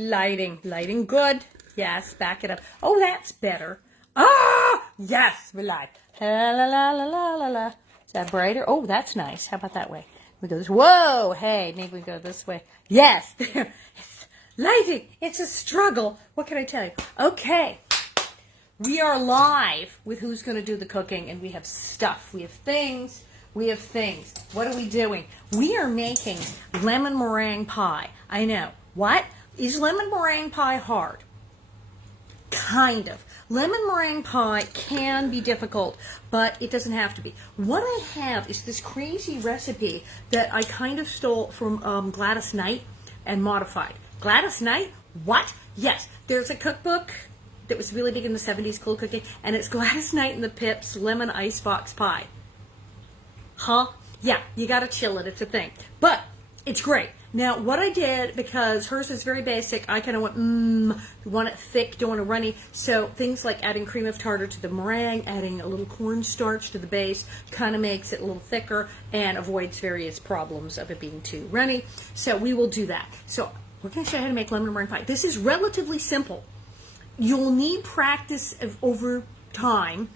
Lighting, good. Yes, back it up. Oh, that's better. Ah, yes, we like. La la la la la la la. Is that brighter? Oh, that's nice. How about that way? We go this. Whoa, hey, maybe we go this way. Yes, there. It's lighting. It's a struggle. What can I tell you? Okay, we are live with who's going to do the cooking, and we have stuff. We have things. What are we doing? We are making lemon meringue pie. I know. What? Is lemon meringue pie hard? Kind of. Lemon meringue pie can be difficult, but it doesn't have to be. What I have is this crazy recipe that I kind of stole from Gladys Knight and modified. Gladys Knight? What? Yes. There's a cookbook that was really big in the 70s, cool cooking, and it's Gladys Knight and the Pips Lemon Icebox Pie. Huh? Yeah, you gotta chill it. It's a thing. But it's great. Now, what I did, because hers is very basic, I kind of want it thick, don't want it runny. So things like adding cream of tartar to the meringue, adding a little cornstarch to the base, kind of makes it a little thicker and avoids various problems of it being too runny. So we will do that. So we're going to show you how to make lemon meringue pie. This is relatively simple. You'll need practice over time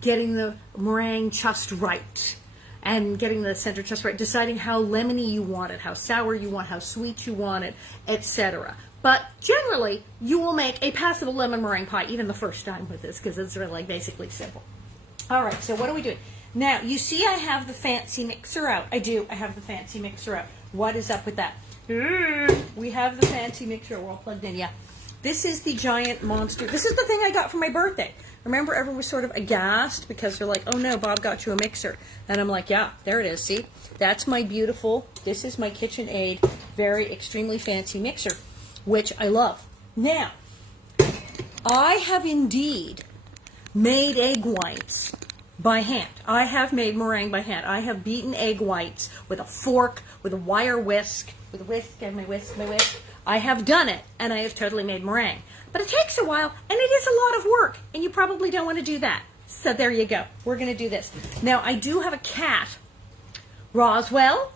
getting the meringue just right. And getting the center just right, deciding how lemony you want it, how sour you want, how sweet you want it, etc. But generally, you will make a passable lemon meringue pie even the first time with this, because it's really like basically simple. All right, so what are we doing? Now, you see I have the fancy mixer out. I have the fancy mixer out. What is up with that? We have the fancy mixer. We're all plugged in, yeah. This is the giant monster. This is the thing I got for my birthday. Remember, everyone was sort of aghast because they're like, oh no, Bob got you a mixer. And I'm like, yeah, there it is. See, that's my beautiful, this is my KitchenAid, very extremely fancy mixer, which I love. Now, I have indeed made egg whites by hand. I have made meringue by hand. I have beaten egg whites with a fork, with a wire whisk, with a whisk, and my whisk. I have done it, and I have totally made meringue. But it takes a while, and it is a lot of work, and you probably don't want to do that. So there you go. We're going to do this. Now, I do have a cat. Roswell,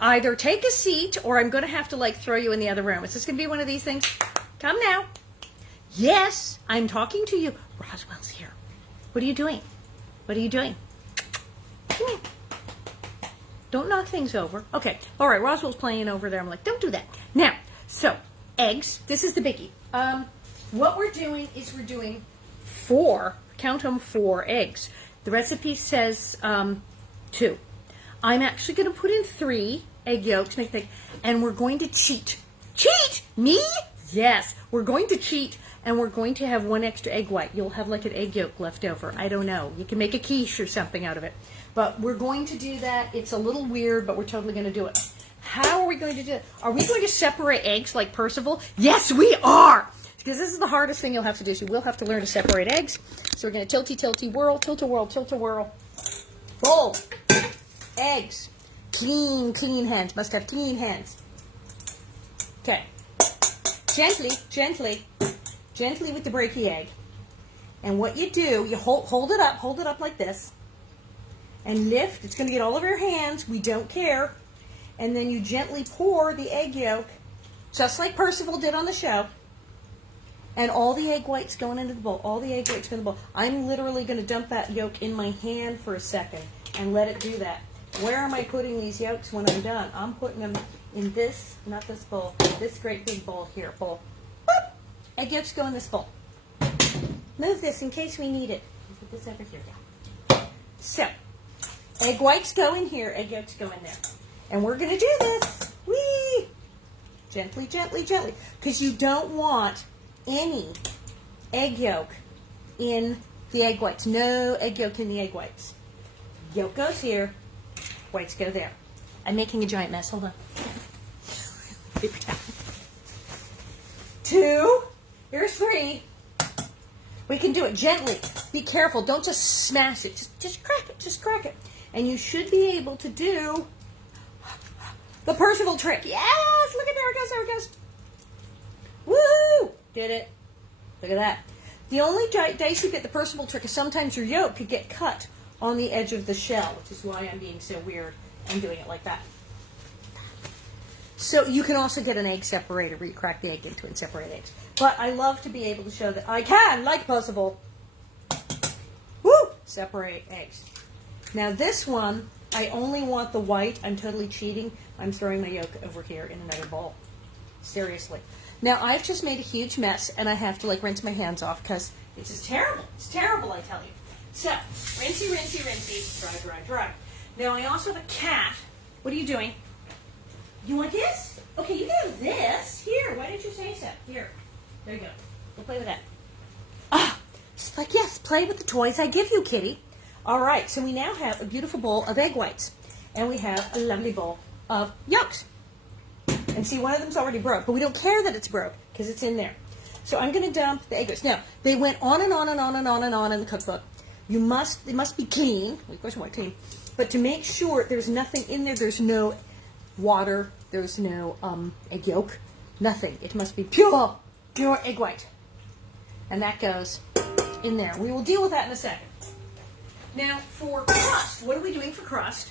either take a seat, or I'm going to have to, like, throw you in the other room. Is this going to be one of these things? Come now. Yes, I'm talking to you. Roswell's here. What are you doing? What are you doing? Come here. Don't knock things over. Okay. All right. Roswell's playing over there. I'm like, don't do that. Now, so eggs. This is the biggie. What we're doing is we're doing 4, count them, 4 eggs. The recipe says 2. I'm actually going to put in 3 egg yolks, and we're going to cheat. Cheat? Me? Yes. We're going to cheat, and we're going to have 1 extra egg white. You'll have like an egg yolk left over. I don't know. You can make a quiche or something out of it. But we're going to do that. It's a little weird, but we're totally going to do it. How are we going to do it? Are we going to separate eggs like Percival? Yes, we are! Because this is the hardest thing you'll have to do. So you will have to learn to separate eggs. So we're going to tilty, whirl, tilt-a-whirl, tilt-a-whirl. Bowl. Eggs. Clean hands. Must have clean hands. Okay. Gently with the breaky egg. And what you do, you hold it up like this. And lift. It's going to get all over your hands. We don't care. And then you gently pour the egg yolk, just like Percival did on the show. And all the egg whites going into the bowl. All the egg whites going into the bowl. I'm literally going to dump that yolk in my hand for a second and let it do that. Where am I putting these yolks when I'm done? I'm putting them in this, not this bowl, this great big bowl here. Bowl. Boop. Egg yolks go in this bowl. Move this in case we need it. Put this over here. Yeah. So, egg whites go in here, egg yolks go in there. And we're going to do this. Whee! Gently. Because you don't want any egg yolk in the egg whites. No egg yolk in the egg whites. Yolk goes here. Whites go there. I'm making a giant mess. Hold on. Paper towel. 2. Here's 3. We can do it gently. Be careful. Don't just smash it. Just crack it. Just crack it. And you should be able to do the Percival trick. Yes! Look at there it goes. Woo! Did it. Look at that. The only dicey bit, the Percival trick, is sometimes your yolk could get cut on the edge of the shell, which is why I'm being so weird and doing it like that. So you can also get an egg separator where you crack the egg into it and separate eggs. But I love to be able to show that I can, like possible, separate eggs. Now this one, I only want the white. I'm totally cheating. I'm throwing my yolk over here in another bowl. Seriously. Now I've just made a huge mess, and I have to like rinse my hands off because it's just terrible. It's terrible, I tell you. So, rinsey, rinsey, rinsey, dry, dry, dry. Now I also have a cat. What are you doing? You want this? Okay, you can have this. Here, why didn't you say so? Here. There you go. Go play with that. Ah, she's like, yes, play with the toys I give you, kitty. All right, so we now have a beautiful bowl of egg whites. And we have a lovely bowl of yolks. And see, one of them's already broke, but we don't care that it's broke because it's in there. So I'm going to dump the egg whites. Now, they went on and on and on and on and on in the cookbook. It must be clean. Of course, you want clean. But to make sure there's nothing in there, there's no water, there's no egg yolk, nothing. It must be pure egg white. And that goes in there. We will deal with that in a second. Now, for crust, what are we doing for crust?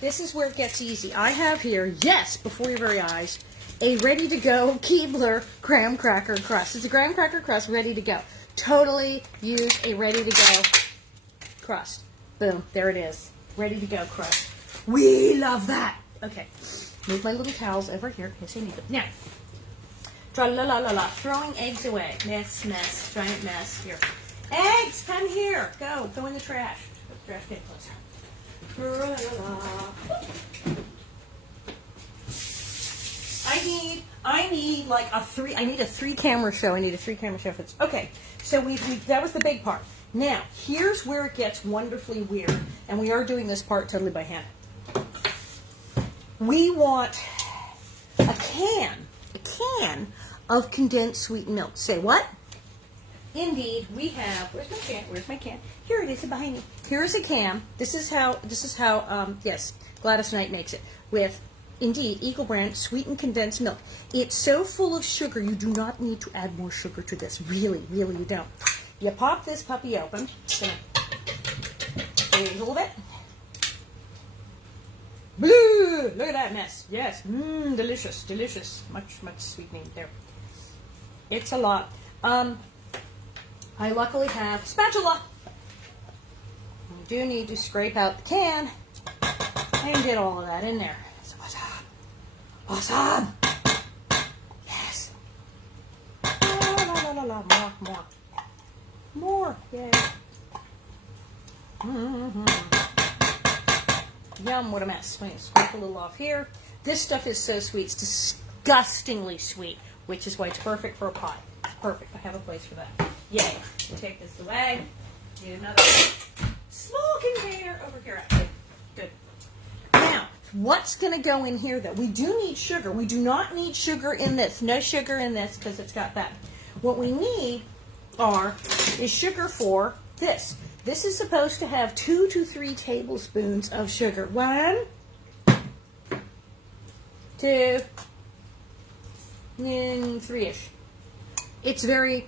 This is where it gets easy. I have here, yes, before your very eyes, a ready-to-go Keebler graham cracker crust. It's a graham cracker crust ready to go. Totally use a ready-to-go crust. Boom, there it is. Ready-to-go crust. We love that. Okay, move my little towels over here. Yes, I need them. Now, tra-la-la-la-la, throwing eggs away. Mess, giant mess. Here. Eggs, come here. Go in the trash. Put the trash can closer. I need like I need a three camera show. For this. Okay, so that was the big part. Now, here's where it gets wonderfully weird, and we are doing this part totally by hand. We want a can of condensed sweetened milk. Say what? Indeed, we have. Where's my can? Here it is behind me. Here's a can. This is how. Yes, Gladys Knight makes it with, indeed, Eagle brand sweetened condensed milk. It's so full of sugar, you do not need to add more sugar to this. Really, really, you don't. You pop this puppy open. Just gonna wait a little bit. Blue! Look at that mess. Yes, delicious, delicious. Much sweetening there. It's a lot. I luckily have spatula. I do need to scrape out the can and get all of that in there. It's awesome. Yes. More. Yay. Yum, what a mess. Let me scrape a little off here. This stuff is so sweet. It's disgustingly sweet, which is why it's perfect for a pie. Perfect. I have a place for that. Yay. We'll take this away. Need another small container over here. Good. Now, what's going to go in here, though? We do need sugar. We do not need sugar in this. No sugar in this because it's got that. What we need is sugar for this. This is supposed to have 2 to 3 tablespoons of sugar. 1, 2, and 3-ish. It's very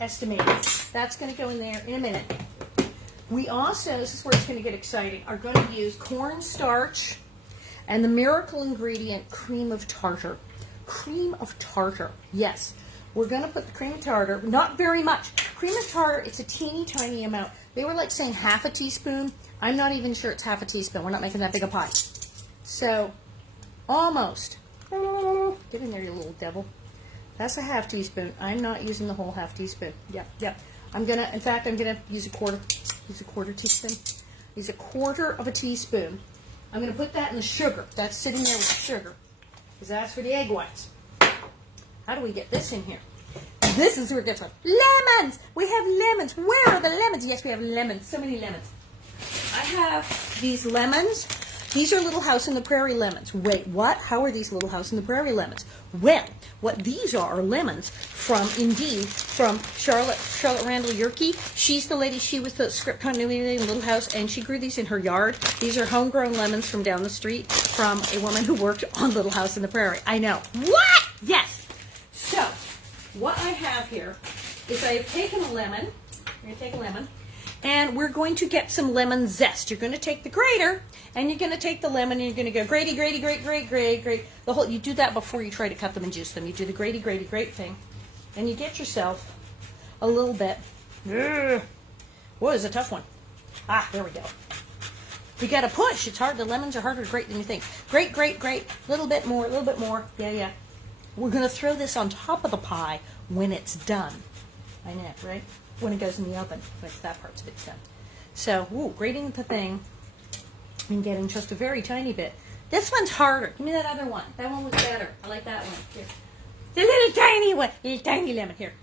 estimated. That's going to go in there in a minute. We also, this is where it's going to get exciting, are going to use cornstarch and the miracle ingredient, cream of tartar. Cream of tartar, yes. We're going to put the cream of tartar, not very much. Cream of tartar, it's a teeny tiny amount. They were like saying half a teaspoon. I'm not even sure it's half a teaspoon. We're not making that big a pie. So, almost. Get in there, you little devil. That's a half teaspoon. I'm not using the whole half teaspoon. Yep. I'm going to use a quarter teaspoon. Use a quarter of a teaspoon. I'm going to put that in the sugar. That's sitting there with the sugar. Because that's for the egg whites. How do we get this in here? This is where it gets fun. Lemons! We have lemons. Where are the lemons? Yes, we have lemons. So many lemons. I have these lemons. These are Little House in the Prairie lemons. Wait, what? How are these Little House in the Prairie lemons? Well, what these are lemons from Charlotte Randall Yerke. She's the lady, she was the script continuity in Little House, and she grew these in her yard. These are homegrown lemons from down the street from a woman who worked on Little House in the Prairie. I know. What? Yes. So, what I have here is I have taken a lemon. I'm going to take a lemon. And we're going to get some lemon zest. You're going to take the grater, and you're going to take the lemon, and you're going to go grate, grate. You do that before you try to cut them and juice them. You do the grate thing, and you get yourself a little bit. Whoa, it's a tough one. Ah, there we go. You got to push. It's hard. The lemons are harder to grate than you think. Grate. Little bit more. Yeah. We're going to throw this on top of the pie when it's done. I know, right? When it goes in the oven. That part's a bit done. So, grating the thing and getting just a very tiny bit. This one's harder. Give me that other one. That one was better. I like that one. Here. The little tiny one. Little tiny lemon. Here.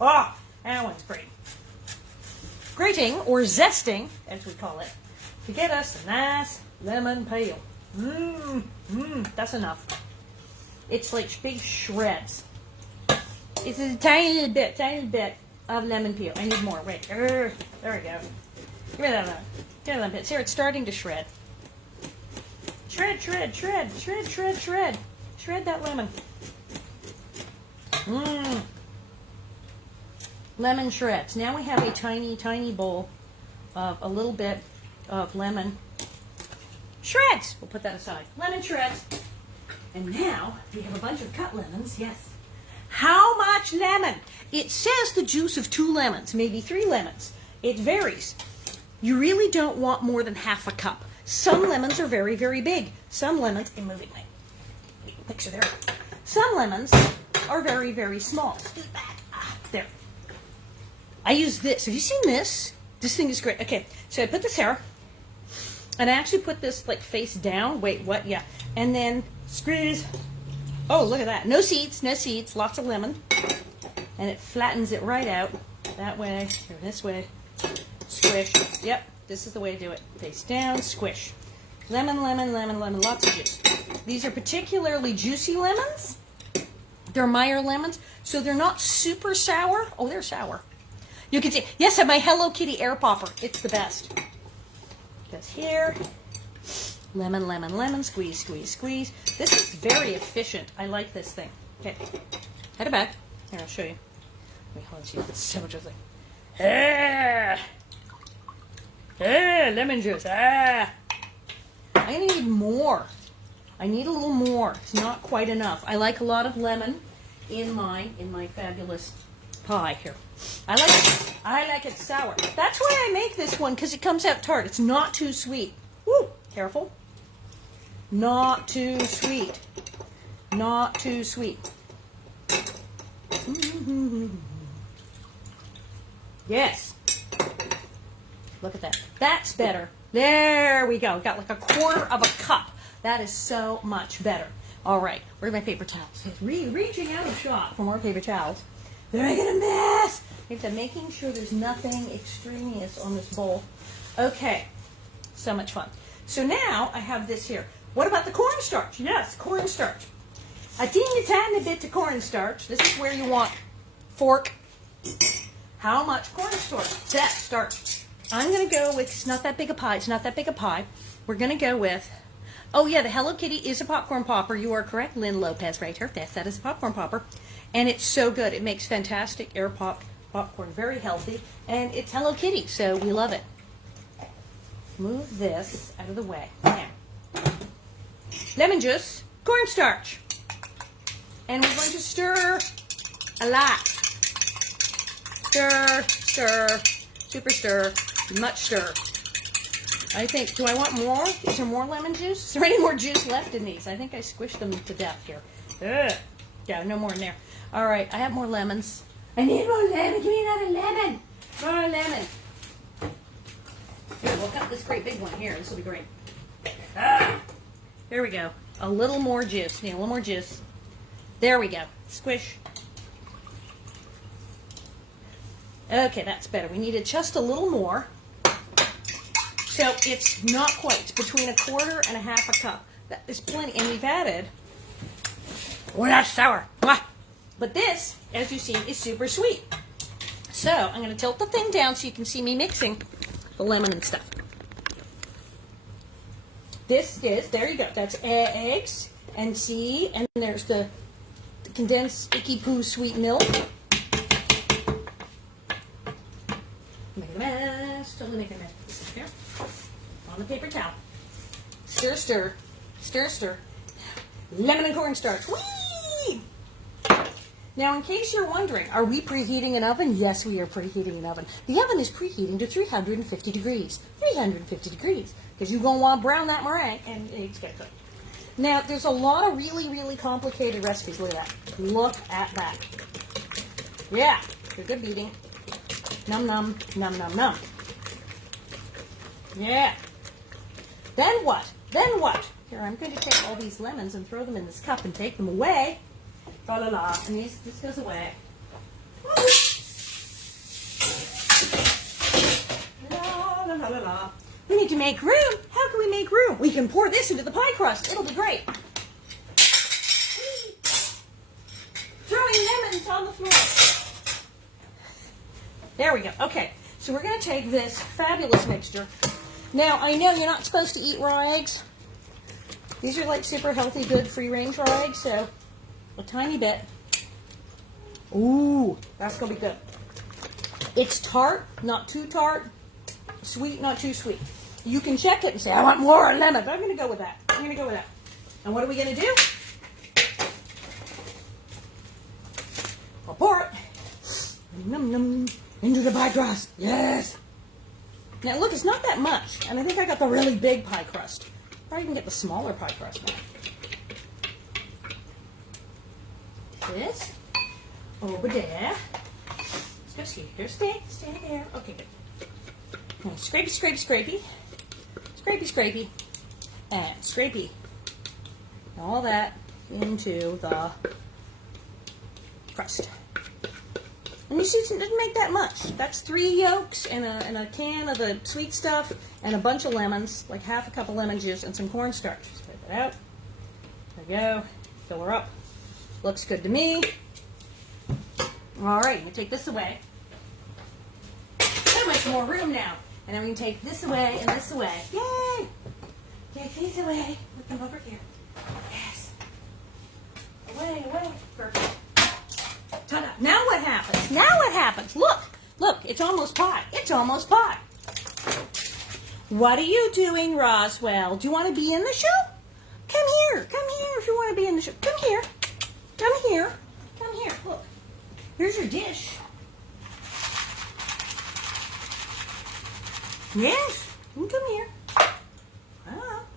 Oh, that one's great. Grating, or zesting, as we call it, to get us a nice lemon peel. That's enough. It's like big shreds. It's a tiny bit of lemon peel. I need more. Wait. There we go. Give me that one. Give me that bit. See, it's starting to shred. Shred. Shred that lemon. Lemon shreds. Now we have a tiny bowl of a little bit of lemon shreds. We'll put that aside. Lemon shreds. And now we have a bunch of cut lemons. Yes. How much lemon? It says the juice of 2 lemons, maybe 3 lemons. It varies. You really don't want more than half a cup. Some lemons are very, very big. Some lemons, I'm moving my picture there. Some lemons are very, very small. There. I use this. Have you seen this? This thing is great. Okay, so I put this here, and I actually put this like face down. Wait, what? Yeah. And then squeeze. Oh, look at that. No seeds, lots of lemon. And it flattens it right out. That way, or this way. Squish. Yep, this is the way to do it. Face down, squish. Lemon, lots of juice. These are particularly juicy lemons. They're Meyer lemons, so they're not super sour. Oh, they're sour. You can see, yes, I have my Hello Kitty air popper. It's the best. Goes here. Lemon, squeeze. This is very efficient. I like this thing. Okay, head it back. Here, I'll show you. Let me hold you. It's so much of a thing. Lemon juice. I need more. I need a little more. It's not quite enough. I like a lot of lemon in my fabulous pie here. I like it sour. That's why I make this one, because it comes out tart. It's not too sweet. Woo! Careful. Not too sweet. Not too sweet. Yes. Look at that. That's better. There we go. Got like a quarter of a cup. That is so much better. All right. Where are my paper towels? Reaching out of shop for more paper towels. They're making a mess. Making sure there's nothing extraneous on this bowl. Okay. So much fun. So now I have this here. What about the cornstarch? Yes, cornstarch. A teeny tiny bit of cornstarch. This is where you want fork. How much cornstarch? That starch. I'm going to go with, it's not that big a pie. We're going to go with, oh yeah, the Hello Kitty is a popcorn popper. You are correct, Lynn Lopez right here. Yes, that is a popcorn popper. And it's so good. It makes fantastic air popcorn. Very healthy. And it's Hello Kitty, so we love it. Move this out of the way. Now, lemon juice, cornstarch. And we're going to stir a lot. Stir, super stir, much stir. I think, do I want more? Is there more lemon juice? Is there any more juice left in these? I think I squished them to death here. Ugh. Yeah, no more in there. All right, I have more lemons. I need more lemon. Give me another lemon. More lemon. Here, we'll cut this great big one here. This will be great. There we go. A little more juice. Need a little more juice. There we go. Squish. Okay, that's better. We needed just a little more. So it's not quite. It's between a quarter and a half a cup. That is plenty. And we've added, well, that's sour. But this, as you see, is super sweet. So I'm going to tilt the thing down so you can see me mixing the lemon and stuff. This is, there you go. That's eggs and see, and there's the condensed icky poo sweet milk. Make a mess. mess. Totally making a mess. This is here. On the paper towel. Stir, stir. Stir, stir. Lemon and cornstarch. Whee! Now, in case you're wondering, are we preheating an oven? Yes, we are preheating an oven. The oven is preheating to 350 degrees. 350 degrees. Because you're going to want to brown that meringue, and it's going to cook. Now, there's a lot of really, really complicated recipes. Look at that. Look at that. Yeah, good beating. Num, num, num, num, num. Yeah. Then what? Then what? Here, I'm going to take all these lemons and throw them in this cup and take them away. La la la, and this goes away. La la la la la. We need to make room. How can we make room? We can pour this into the pie crust. It'll be great. Throwing lemons on the floor. There we go. Okay, so we're going to take this fabulous mixture. Now, I know you're not supposed to eat raw eggs. These are like super healthy, good free-range raw eggs, so a tiny bit. Ooh, that's going to be good. It's tart, not too tart. Sweet, not too sweet. You can check it and say, I want more lemon. But I'm going to go with that. I'm going to go with that. And what are we going to do? I'll pour it. Num, num, into the pie crust. Yes. Now, look, it's not that much. And I think I got the really big pie crust. Probably can get the smaller pie crust now. This over there. Let's go here. Stay there. Okay, good. Now, scrapey, scrapey, scrapey. Scrapey, scrapey. And scrapey. All that into the crust. And you see, it doesn't make that much. That's 3 yolks and a can of the sweet stuff and a bunch of lemons, like half a cup of lemon juice and some cornstarch. Spread that out. There we go. Fill her up. Looks good to me. All right, we take this away. So much more room now. And then we can take this away and this away. Yay! Take these away. Put them over here. Yes. Away, away. Perfect. Ta-da. Now what happens? Now what happens? Look. Look, it's almost pie. It's almost pie. What are you doing, Roswell? Do you want to be in the show? Come here. Come here if you want to be in the show. Come here. Come here. Come here. Look. Here's your dish. Yes. You come here.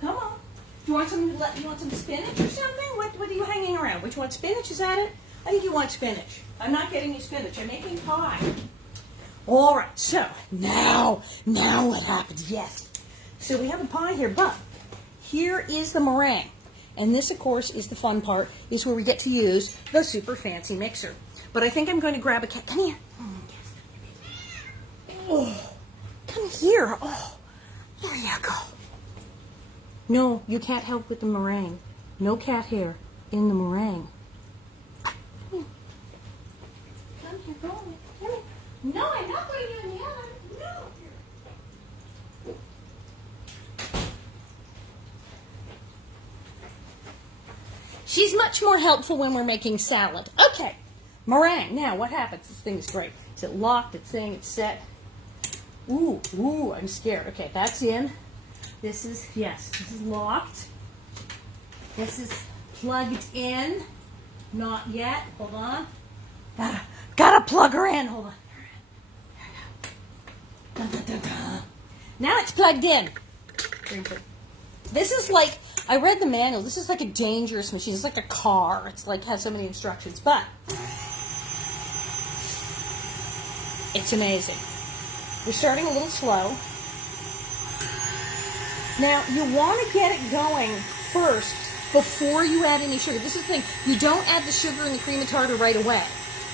Come on. Do you want some spinach or something? What are you hanging around? Which one? Spinach? Is that it? I think you want spinach. I'm not getting you spinach. I'm making pie. All right. So now what happens? Yes. So we have a pie here, but here is the meringue. And this, of course, is the fun part, is where we get to use the super fancy mixer. But I think I'm going to grab a cat. Come here. Oh, come here. Oh, there you go. No, you can't help with the meringue. No cat hair in the meringue. Come here. Come here. Come here. No, I'm not putting you in the oven. No. She's much more helpful when we're making salad. Okay, meringue. Now, what happens? This thing is great. Is it locked? It's thing. It's set. Ooh, I'm scared. Okay, that's in. This is, yes, this is locked. This is plugged in. Not yet. Hold on. Gotta plug her in. Hold on. Dun, dun, dun, dun. Now it's plugged in. This is like, I read the manual. This is like a dangerous machine. It's like a car. It's like has so many instructions, but it's amazing. We're starting a little slow. Now, you want to get it going first before you add any sugar. This is the thing. You don't add the sugar and the cream of tartar right away.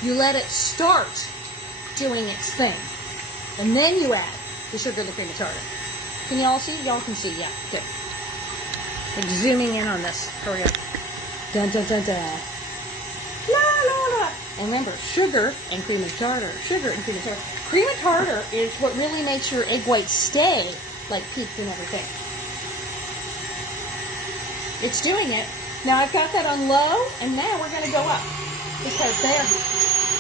You let it start doing its thing. And then you add the sugar and the cream of tartar. Can y'all see? Y'all can see, yeah. Good. Like zooming in on this. Here we go. Dun, dun, dun, dun. La, la, la. And remember, sugar and cream of tartar. Sugar and cream of tartar. Cream of tartar is what really makes your egg white stay like peaked and everything. It's doing it. Now I've got that on low, and now we're going to go up. Because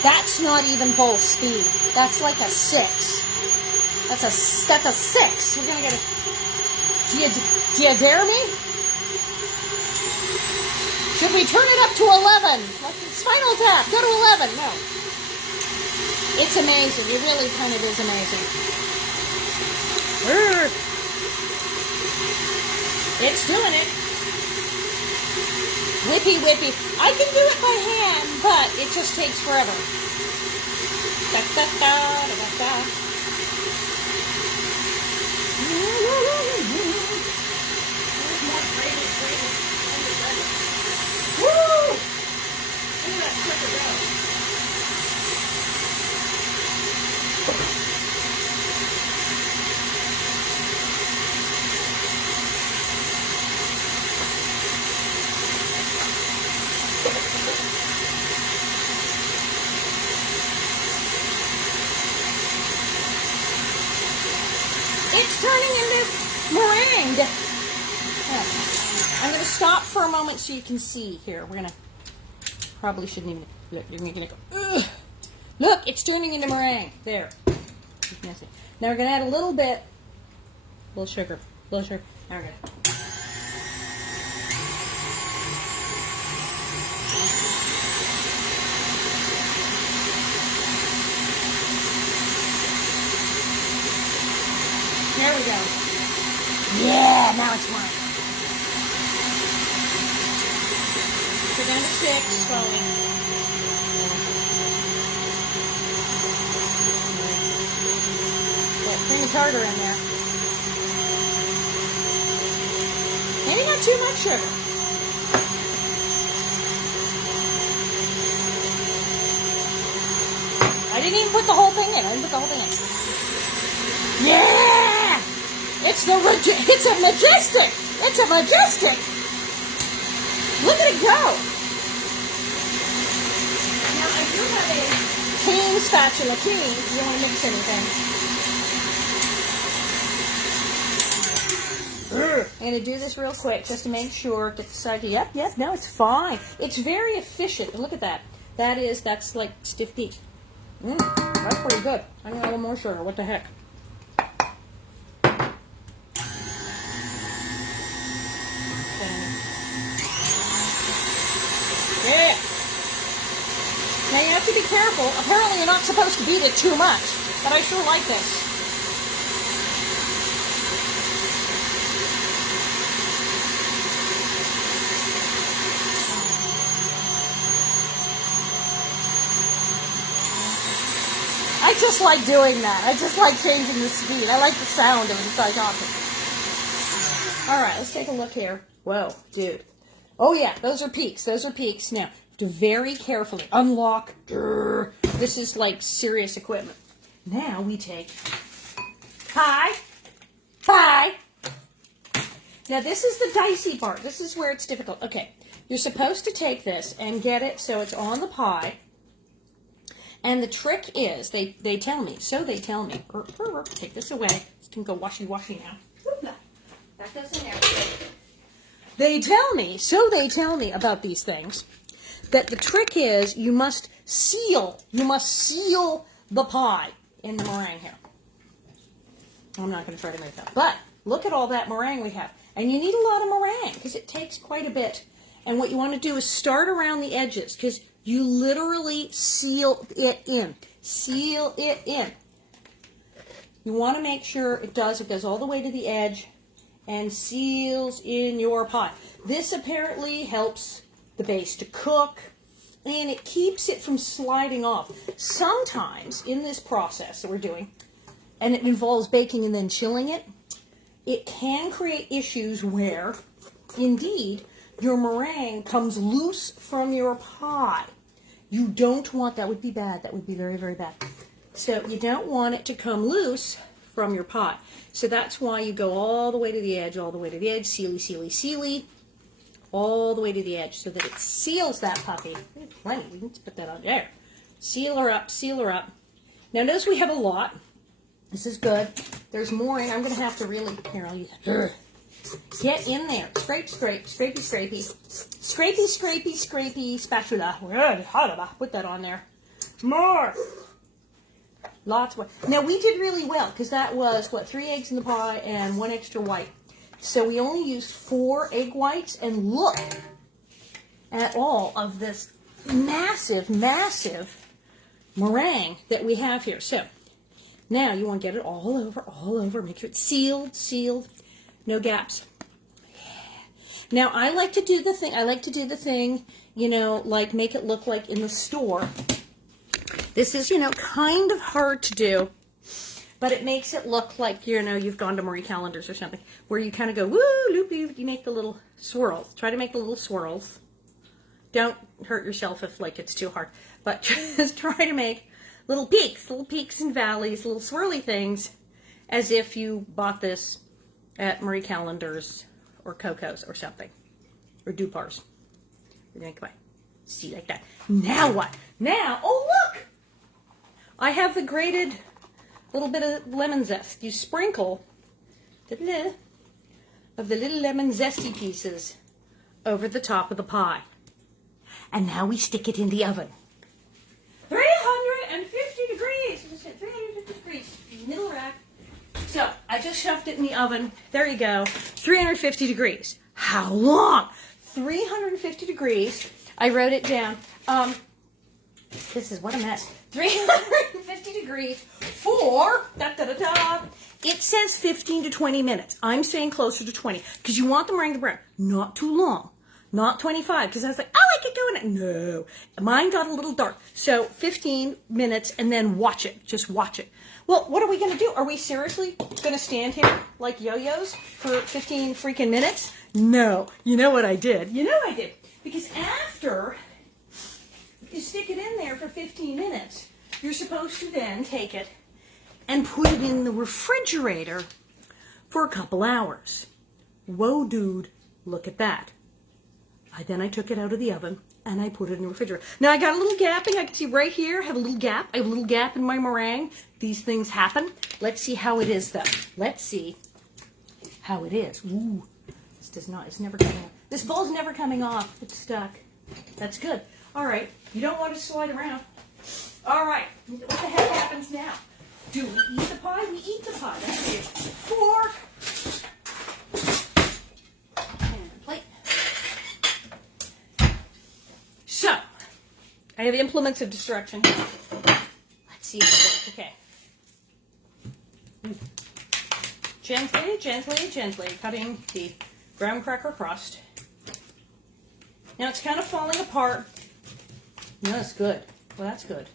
that's not even full speed. That's like a 6. That's a 6. We're gonna get a. Do you dare me? Should we turn it up to 11? Like Spinal Tap. Go to 11. No. It's amazing. It really kind of is amazing. It's doing it. Whippy, whippy. I can do it by hand, but it just takes forever. Da, da, da, da, da, da. Woo! Look at that sucker go. It's turning into meringue. Yeah. I'm going to stop for a moment so you can see here. We're going to, probably shouldn't even, look, you're going to go, ugh. Look, it's turning into meringue. There. You can see. Now we're going to add a little sugar. Now we're going to. There we go. Yeah, now it's mine. Go down to 6 slowly. Yeah, bring the tartar in there. Maybe not too much sugar. I didn't even put the whole thing in. Yeah! It's a majestic. It's a majestic. Look at it go. Now I do have a clean spatula. Clean. You don't want to mix anything. I'm going to do this real quick just to make sure. Get the side. Yep. No, it's fine. It's very efficient. And look at that. That's like stiff beef. That's pretty good. I need a little more sugar. What the heck? Yeah. Now you have to be careful. Apparently you're not supposed to beat it too much, but I sure like this. I just like doing that. I just like changing the speed. I like the sound of it as I talk. All right, let's take a look here. Whoa, dude. Oh, yeah, those are peaks. Now, you have to very carefully unlock. This is like serious equipment. Now we take pie. Now, this is the dicey part. This is where it's difficult. Okay, you're supposed to take this and get it so it's on the pie. And the trick is, they tell me, take this away. This can go washy now. That goes in there. They tell me about these things, that the trick is you must seal the pie in the meringue here. I'm not going to try to make that. But look at all that meringue we have. And you need a lot of meringue because it takes quite a bit. And what you want to do is start around the edges because you literally seal it in. You want to make sure it goes all the way to the edge and seals in your pie. This apparently helps the base to cook, and it keeps it from sliding off. Sometimes in this process that we're doing, and it involves baking and then chilling it, it can create issues where, indeed, your meringue comes loose from your pie. You don't want, that would be bad. That would be very, very bad. So you don't want it to come loose from your pie. So that's why you go all the way to the edge, sealy, all the way to the edge so that it seals that puppy. Plenty, we can put that on there. Seal her up. Now notice we have a lot. This is good. There's more in. I'm going to have to really, here, I'll use it. Get in there. Scrape, scrapey. Scrapey, spatula. Put that on there. More. Lots of white. Now, we did really well because that was, what, 3 eggs in the pie and 1 extra white. So we only used 4 egg whites, and look at all of this massive, massive meringue that we have here. So now you want to get it all over. Make sure it's sealed, no gaps. Now I like to do the thing, you know, like make it look like in the store. This is, you know, kind of hard to do, but it makes it look like, you know, you've gone to Marie Callender's or something, where you kind of go, woo, loopy, you make the little swirls. Try to make the little swirls. Don't hurt yourself if, like, it's too hard, but just try to make little peaks and valleys, little swirly things, as if you bought this at Marie Callender's or Coco's or something, or Dupar's. You're going to come on. See, like that. Now what? Now, oh, look! I have the grated little bit of lemon zest. You sprinkle of the little lemon zesty pieces over the top of the pie. And now we stick it in the oven. 350 degrees. 350 degrees. Middle rack. So, I just shoved it in the oven. There you go. 350 degrees. How long? 350 degrees. I wrote it down. This is, what a mess. 350 degrees for, it says 15 to 20 minutes. I'm saying closer to 20, because you want the meringue to brown. Not too long. Not 25, because I was like, oh, I could go in it. No. Mine got a little dark. So 15 minutes, and then watch it. Just watch it. Well, what are we going to do? Are we seriously going to stand here like yo-yos for 15 freaking minutes? No. You know what I did? Because after you stick it in there for 15 minutes, you're supposed to then take it and put it in the refrigerator for a couple hours. Whoa, dude, look at that. Then I took it out of the oven and I put it in the refrigerator. Now I got a little gapping. I can see right here, I have a little gap. I have a little gap in my meringue. These things happen. Let's see how it is, though. Let's see how it is. Ooh, it's never coming off. This bowl's never coming off. It's stuck. That's good. All right, you don't want to slide around. All right, what the heck happens now? Do we eat the pie? We eat the pie. That's it. Fork. And plate. So, I have implements of destruction. Let's see if it works. Okay. Gently cutting the graham cracker crust. Now it's kind of falling apart. No, that's good. Well, that's good.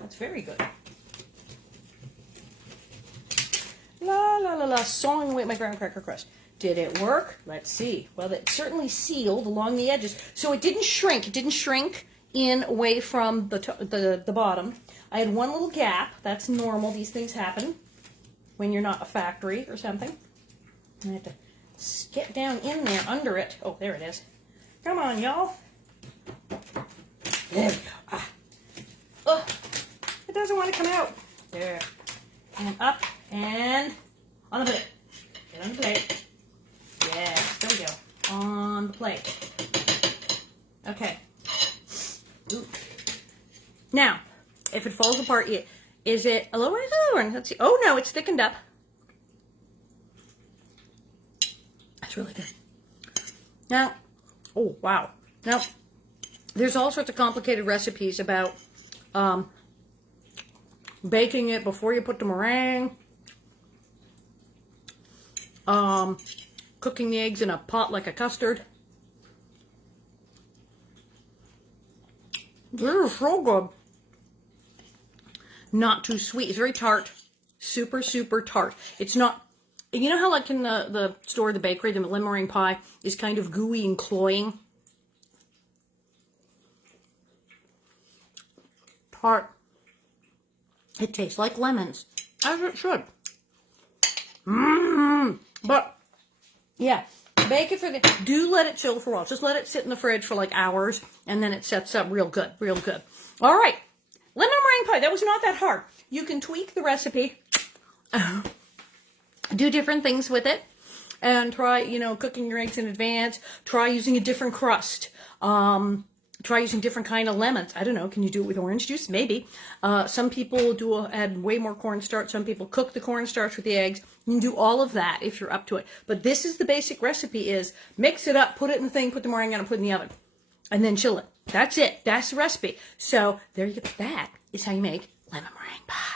That's very good. Sawing away my graham cracker crust. Did it work? Let's see. Well, it certainly sealed along the edges. So it didn't shrink. It didn't shrink in away from the bottom. I had one little gap. That's normal. These things happen when you're not a factory or something. I have to get down in there under it. Oh, there it is. Come on, y'all. There we go. Oh, it doesn't want to come out. There. And up and on the plate. Get on the plate. Yes, there we go. On the plate. Okay. Ooh. Now, if it falls apart, is it a little one? Let's see. Oh no, it's thickened up. That's really good. Now, oh wow. Now, there's all sorts of complicated recipes about baking it before you put the meringue, cooking the eggs in a pot like a custard. This is so good. Not too sweet. It's very tart. Super, super tart. It's not, you know how like in the store, the bakery, the lemon meringue pie is kind of gooey and cloying? Tart. It tastes like lemons, as it should. But, yeah, bake it do let it chill for a while. Just let it sit in the fridge for like hours, and then it sets up real good, real good. All right, lemon meringue pie, that was not that hard. You can tweak the recipe, do different things with it, and try, cooking your eggs in advance. Try using a different crust. try using different kind of lemons. I don't know. Can you do it with orange juice? Maybe. Some people add way more cornstarch. Some people cook the cornstarch with the eggs. You can do all of that if you're up to it. But this is the basic recipe: is mix it up, put it in the thing, put the meringue on, and put it in the oven, and then chill it. That's it. That's the recipe. So there you go. That is how you make lemon meringue pie.